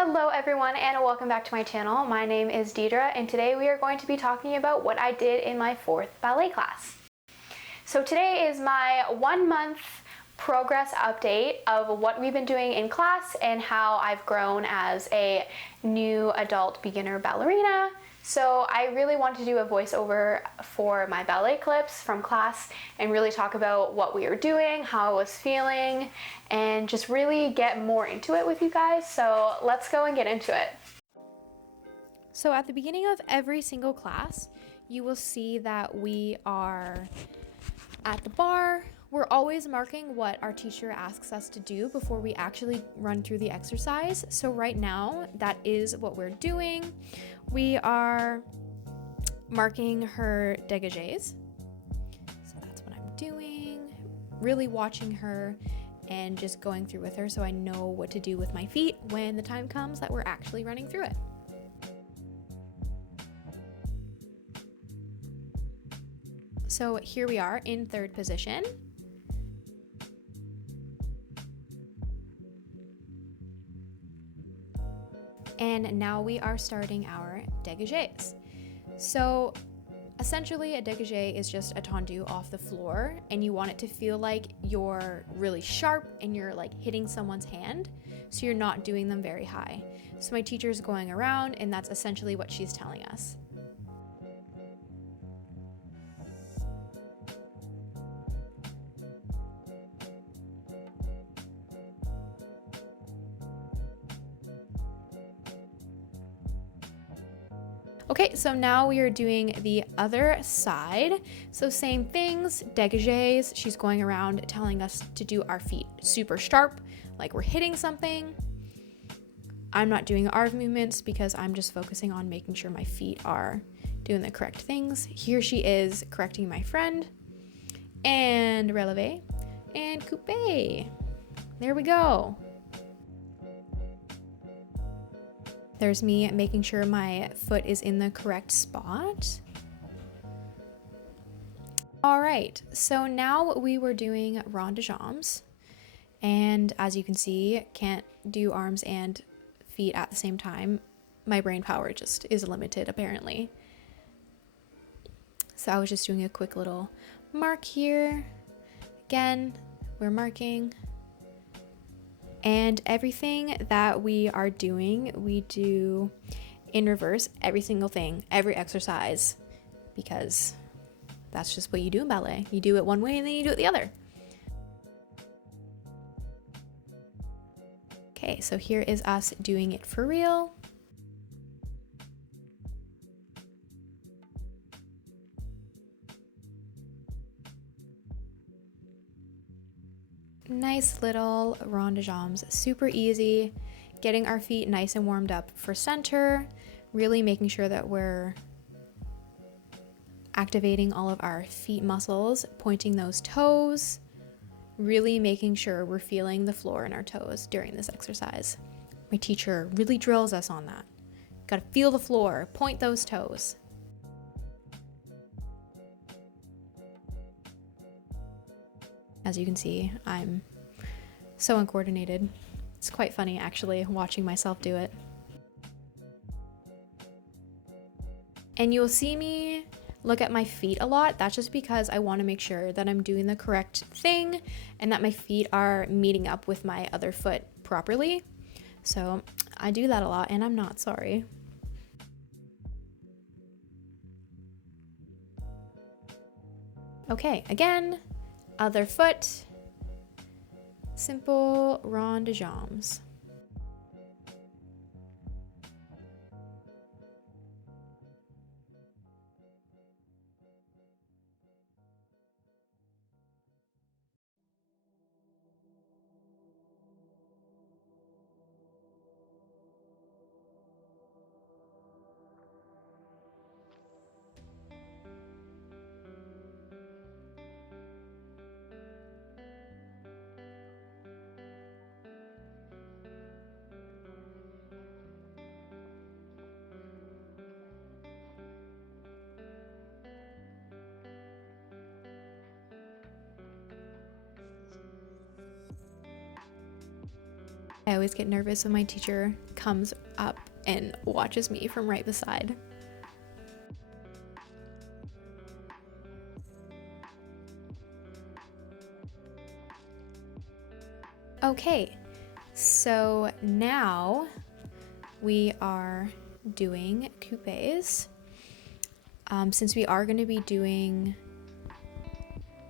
Hello everyone and welcome back to my channel. My name is Deidre and today we are going to be talking about what I did in my 4th ballet class. So today is my 1-month progress update of what we've been doing in class and how I've grown as a new adult beginner ballerina. So I really wanted to do a voiceover for my ballet clips from class and really talk about what we were doing, how I was feeling, and just really get more into it with you guys. So let's go and get into it. So at the beginning of every single class, you will see that we are at the bar. We're always marking what our teacher asks us to do before we actually run through the exercise. So right now, that is what we're doing. We are marking her dégagés. So that's what I'm doing. Really watching her and just going through with her so I know what to do with my feet when the time comes that we're actually running through it. So here we are in 3rd position. And now we are starting our dégagés. So essentially a dégagé is just a tendu off the floor and you want it to feel like you're really sharp and you're like hitting someone's hand, so you're not doing them very high. So my teacher's going around and that's essentially what she's telling us. Okay, so now we are doing the other side. So same things, dégagés. She's going around telling us to do our feet super sharp, like we're hitting something. I'm not doing arm movements because I'm just focusing on making sure my feet are doing the correct things. Here she is correcting my friend. And relevé and coupé. There we go. There's me making sure my foot is in the correct spot. All right, so now we were doing rond de jambes. And as you can see, can't do arms and feet at the same time. My brain power just is limited apparently. So I was just doing a quick little mark here. Again, we're marking. And everything that we are doing, we do in reverse, every single thing, every exercise, because that's just what you do in ballet. You do it one way and then you do it the other. Okay, so here is us doing it for real. Nice little rond de jambes, super easy, getting our feet nice and warmed up for center, really making sure that we're activating all of our feet muscles, pointing those toes, really making sure we're feeling the floor in our toes during this exercise. My teacher really drills us on that. Gotta feel the floor, point those toes. As you can see, I'm so uncoordinated. It's quite funny actually watching myself do it. And you'll see me look at my feet a lot. That's just because I want to make sure that I'm doing the correct thing and that my feet are meeting up with my other foot properly. So I do that a lot and I'm not sorry. Okay, again, other foot, simple rond de jambes. I always get nervous when my teacher comes up and watches me from right beside. Okay, so now we are doing coupes. Since we are going to be doing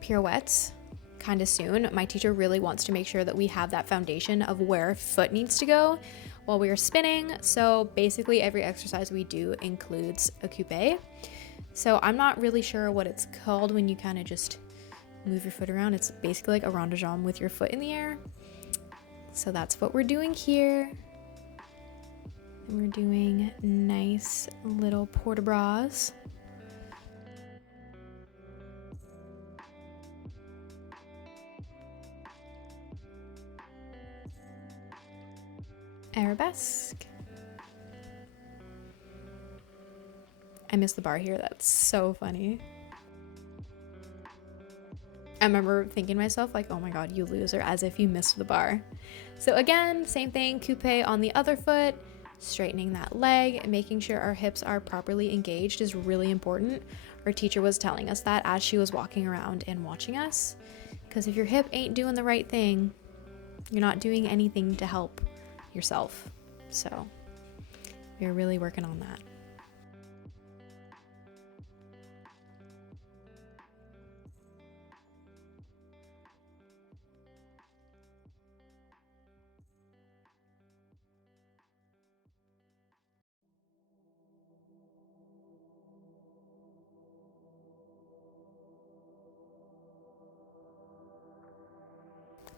pirouettes kind of soon, my teacher really wants to make sure that we have that foundation of where foot needs to go while we are spinning. So basically every exercise we do includes a coupe. So I'm not really sure what it's called when you kind of just move your foot around. It's basically like a rond de jambe with your foot in the air. So that's what we're doing here. And we're doing nice little port de bras. Arabesque. I missed the bar here. That's so funny. I remember thinking to myself like, oh my god, you loser, as if you missed the bar. So again, same thing, coupe on the other foot, straightening that leg, making sure our hips are properly engaged is really important. Our teacher was telling us that as she was walking around and watching us, because if your hip ain't doing the right thing, you're not doing anything to help yourself. So we're really working on that.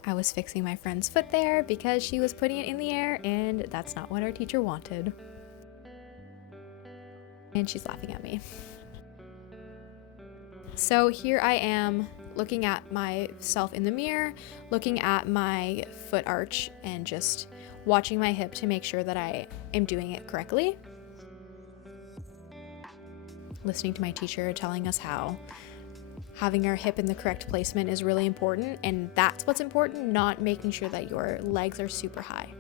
I was fixing my friend's foot there because she was putting it in the air, and that's not what our teacher wanted. And she's laughing at me. So here I am looking at myself in the mirror, looking at my foot arch, and just watching my hip to make sure that I am doing it correctly. Listening to my teacher telling us how having our hip in the correct placement is really important, and that's what's important, not making sure that your legs are super high.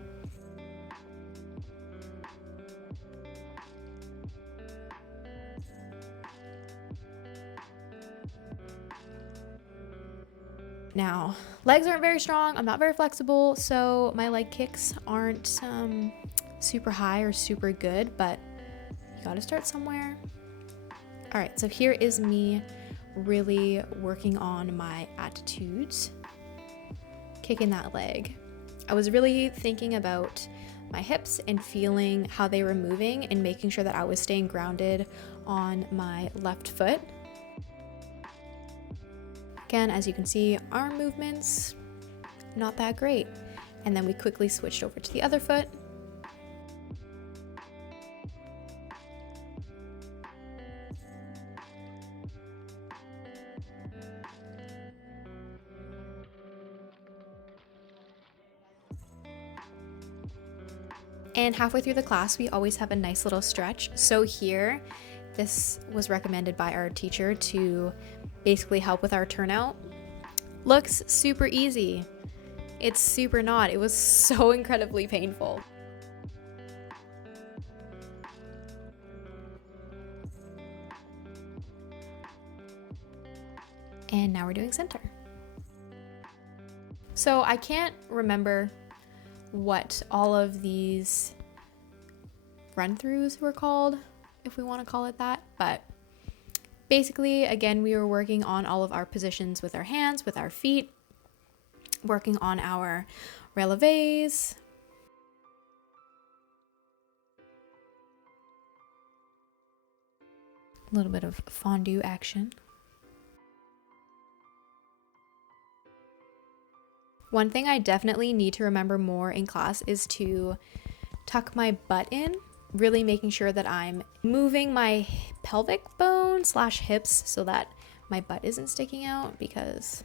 Now, legs aren't very strong, I'm not very flexible, so my leg kicks aren't super high or super good, but you gotta start somewhere. All right, so here is me really working on my attitudes, kicking that leg. I was really thinking about my hips and feeling how they were moving and making sure that I was staying grounded on my left foot. Again, as you can see, arm movements, not that great. And then we quickly switched over to the other foot. And halfway through the class, we always have a nice little stretch. So here, this was recommended by our teacher to basically help with our turnout. Looks super easy. It's super not. It was so incredibly painful. And now we're doing center. So I can't remember what all of these run-throughs were called, if we want to call it that, but basically, again, we were working on all of our positions with our hands, with our feet, working on our relevés. A little bit of fondue action. One thing I definitely need to remember more in class is to tuck my butt in, really making sure that I'm moving my pelvic bone / hips so that my butt isn't sticking out, because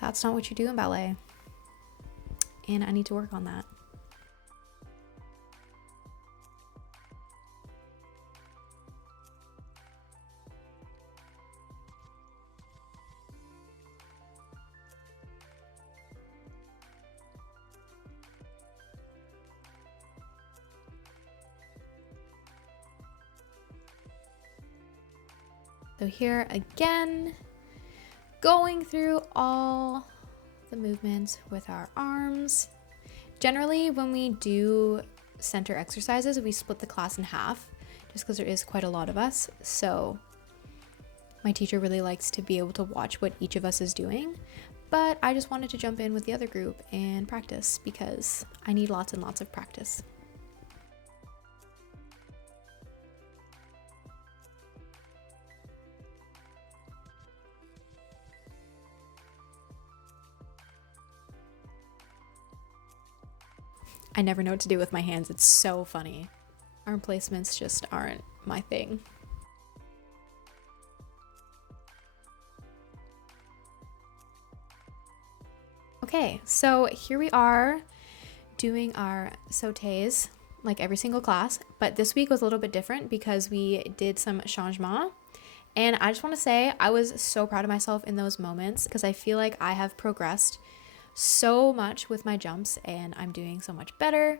that's not what you do in ballet. And I need to work on that. So here again, going through all the movements with our arms. Generally, when we do center exercises, we split the class in half just because there is quite a lot of us. So my teacher really likes to be able to watch what each of us is doing, but I just wanted to jump in with the other group and practice because I need lots and lots of practice. I never know what to do with my hands. It's so funny. Arm placements just aren't my thing. Okay, so here we are doing our sautés like every single class, but this week was a little bit different because we did some changement. And I just want to say I was so proud of myself in those moments because I feel like I have progressed so much with my jumps and I'm doing so much better.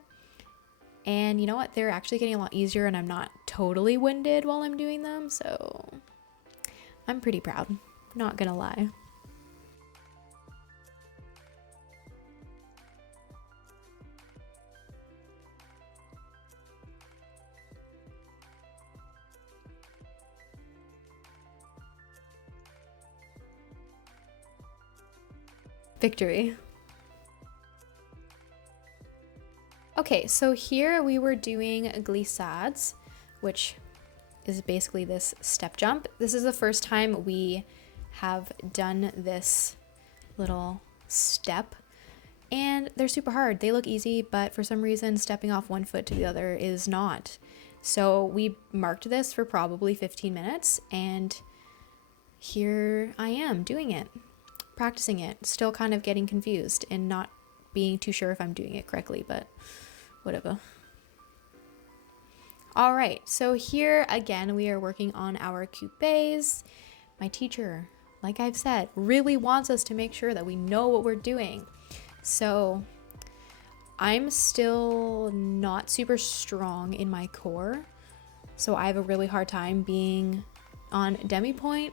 And you know what? They're actually getting a lot easier and I'm not totally winded while I'm doing them. So I'm pretty proud, not gonna lie. Victory. Okay, so here we were doing glissades, which is basically this step jump. This is the first time we have done this little step, and they're super hard. They look easy, but for some reason, stepping off one foot to the other is not. So we marked this for probably 15 minutes, and here I am doing it, practicing it, still kind of getting confused and not being too sure if I'm doing it correctly, but whatever. All right, so here again, we are working on our coupés. My teacher, like I've said, really wants us to make sure that we know what we're doing. So I'm still not super strong in my core. So I have a really hard time being on demi-point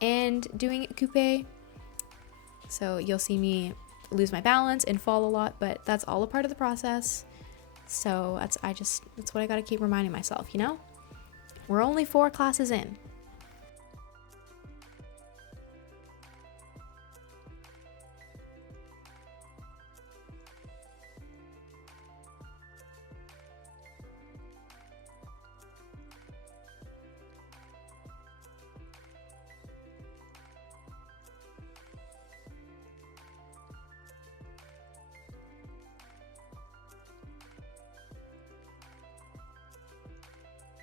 and doing coupé. So you'll see me lose my balance and fall a lot, but that's all a part of the process. So that's what I gotta keep reminding myself, you know? We're only 4 classes in.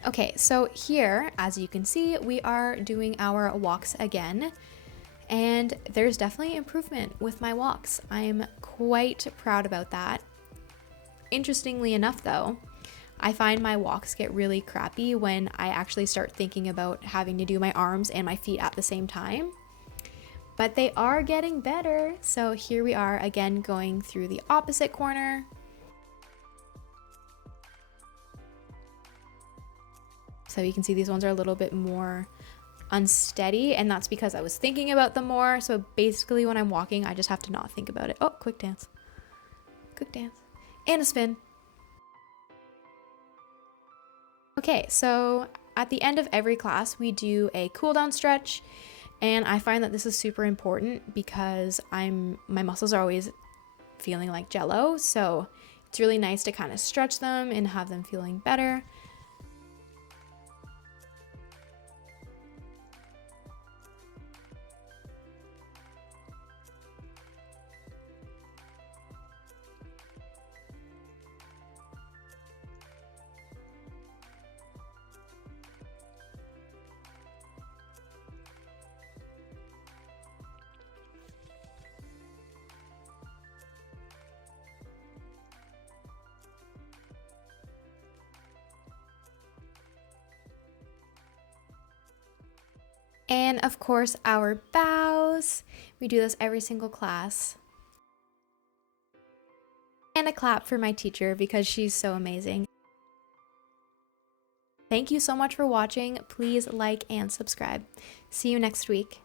Okay, so here, as you can see, we are doing our walks again, and there's definitely improvement with my walks. I'm quite proud about that. Interestingly enough though, I find my walks get really crappy when I actually start thinking about having to do my arms and my feet at the same time. But they are getting better. So here we are again going through the opposite corner. So you can see these ones are a little bit more unsteady, and that's because I was thinking about them more. So basically when I'm walking, I just have to not think about it. Oh, quick dance. Quick dance. And a spin. Okay, so at the end of every class, we do a cool down stretch, and I find that this is super important because my muscles are always feeling like jello, so it's really nice to kind of stretch them and have them feeling better. And of course, our bows. We do this every single class. And a clap for my teacher because she's so amazing. Thank you so much for watching. Please like and subscribe. See you next week.